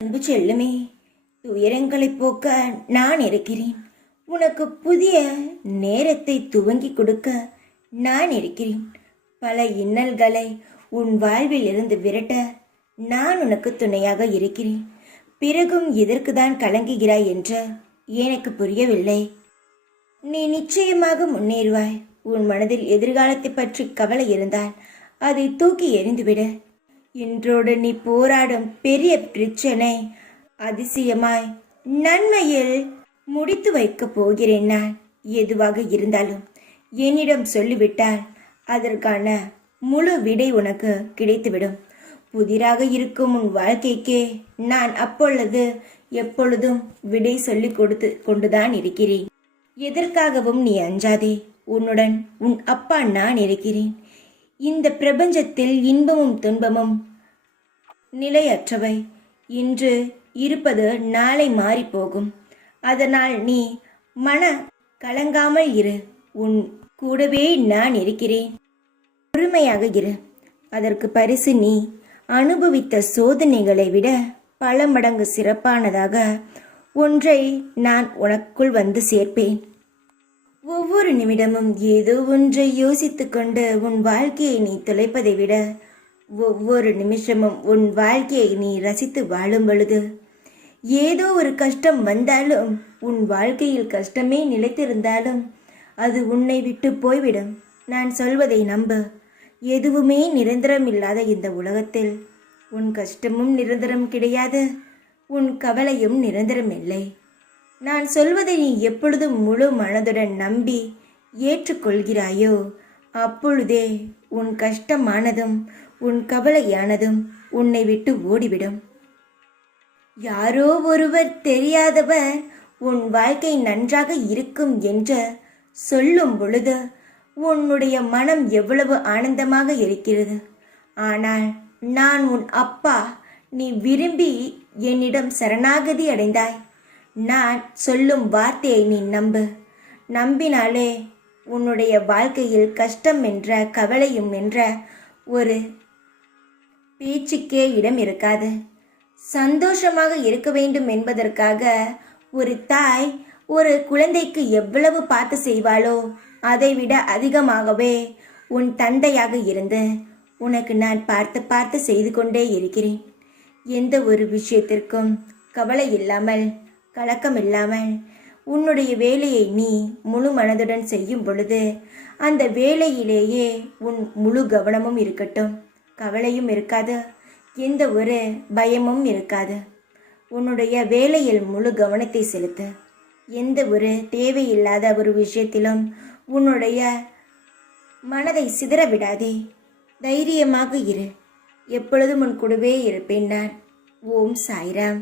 அன்பு செல்லுமே, துயரங்களை போக்க நான் இருக்கிறேன். உனக்கு புதிய நேரத்தை துவங்கி கொடுக்க நான் இருக்கிறேன். பல இன்னல்களை உன் வாழ்வில் இருந்து விரட்ட நான் உனக்கு துணையாக இருக்கிறேன். பிறகும் எதற்குதான் கலங்குகிறாய் என்று எனக்கு புரியவில்லை. நீ நிச்சயமாக முன்னேறுவாய். உன் மனதில் எதிர்காலத்தை பற்றி கவலை இருந்தால் அதை தூக்கி எறிந்துவிடு. இன்றோடு நீ போராடும் பெரிய பிரச்சனை அதிசயமாய் நன்மையில் முடித்து வைக்கப் போகிறேன். நான் எதுவாக இருந்தாலும் என்னிடம் சொல்லிவிட்டால் அதற்கான முழு விடை உனக்கு கிடைத்துவிடும். புதிராக இருக்கும் உன் வாழ்க்கைக்கே நான் அப்பொழுது எப்பொழுதும் விடை சொல்லி கொடுத்து கொண்டுதான் இருக்கிறேன். எதற்காகவும் நீ அஞ்சாதே. உன்னுடன் உன் அப்பா நான் இருக்கிறேன். இந்த பிரபஞ்சத்தில் இன்பமும் துன்பமும் நிலையற்றவை. இன்று இருப்பது நாளை மாறி போகும். அதனால் நீ மன கலங்காமல் இரு. உன் கூடவே நான் இருக்கிறேன். பொறுமையாக இரு. அதற்கு பரிசு நீ அனுபவித்த சோதனைகளை விட பல மடங்கு சிறப்பானதாக ஒன்றை நான் உனக்குள் வந்து சேர்ப்பேன். ஒவ்வொரு நிமிடமும் ஏதோ ஒன்றை யோசித்துக் கொண்டு உன் வாழ்க்கையை நீ தொலைப்பதை விட ஒவ்வொரு நிமிஷமும் உன் வாழ்க்கையை நீ ரசித்து வாழும் பொழுது ஏதோ ஒரு கஷ்டம் வந்தாலும் உன் வாழ்க்கையில் கஷ்டமே நிலைத்திருந்தாலும் அது உன்னை விட்டு போய்விடும். நான் சொல்வதை நம்பு. எதுவுமே நிரந்தரம் இல்லாத இந்த உலகத்தில் உன் கஷ்டமும் நிரந்தரம் கிடையாது. உன் கவலையும் நிரந்தரம் இல்லை. நான் சொல்வதை நீ எப்பொழுதும் முழு மனதுடன் நம்பி ஏற்றுக்கொள்கிறாயோ அப்பொழுதே உன் கஷ்டமானதும் உன் கவலையானதும் உன்னை விட்டு ஓடிவிடும். யாரோ ஒருவர் தெரியாதவர் உன் வாழ்க்கை நன்றாக இருக்கும் என்று சொல்லும் பொழுது உன்னுடைய மனம் எவ்வளவு ஆனந்தமாக இருக்கிறது. ஆனால் நான் உன் அப்பா, நீ விரும்பி என்னிடம் சரணாகதி அடைந்தாய். நான் சொல்லும் வார்த்தையை நீ நம்பு. நம்பினாலே உன்னுடைய வாழ்க்கையில் கஷ்டம் என்ற கவலையும் என்ற ஒரு பேச்சுக்கே இடம் இருக்காது. சந்தோஷமாக இருக்க வேண்டும் என்பதற்காக ஒரு தாய் ஒரு குழந்தைக்கு எவ்வளவு பார்த்து செய்வாளோ அதைவிட அதிகமாகவே உன் தந்தையாக இருந்து உனக்கு நான் பார்த்து பார்த்து செய்து கொண்டே இருக்கிறேன். எந்த ஒரு விஷயத்திற்கும் கவலை இல்லாமல் கலக்கம் இல்லாமல் உன்னுடைய வேலையை நீ முழு மனதுடன் செய்யும் பொழுது அந்த வேலையிலேயே உன் முழு கவனமும் இருக்கட்டும். கவலையும் இருக்காது, எந்த ஒரு பயமும் இருக்காது. உன்னுடைய வேலையில் முழு கவனத்தை செலுத்து. எந்த ஒரு தேவையில்லாத ஒரு விஷயத்திலும் உன்னுடைய மனதை சிதற விடாதே. தைரியமாக இரு. எப்பொழுதும் உன் கூடவே இருப்பேன் நான். ஓம் சாய்ராம்.